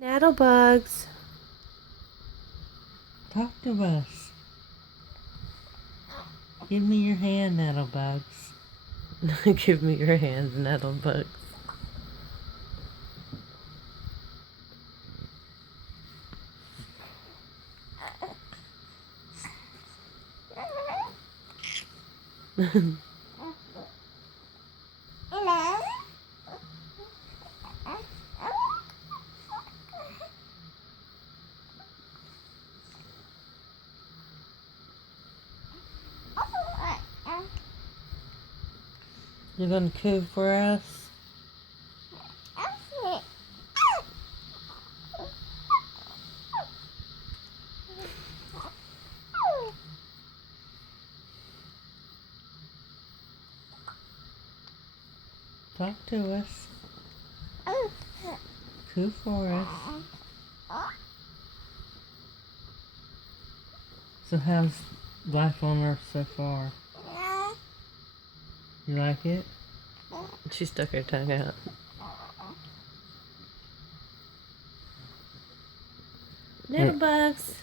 Nattlebugs. Talk to us. Give me your hand, Nattlebugs. Give me your hands, Nattlebugs. You gonna coo for us? Talk to us. Coo for us. So how's life on Earth so far? You like it? She stuck her tongue out. Nattlebugs.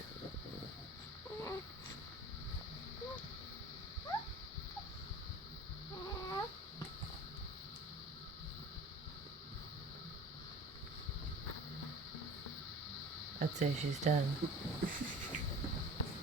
I'd say she's done.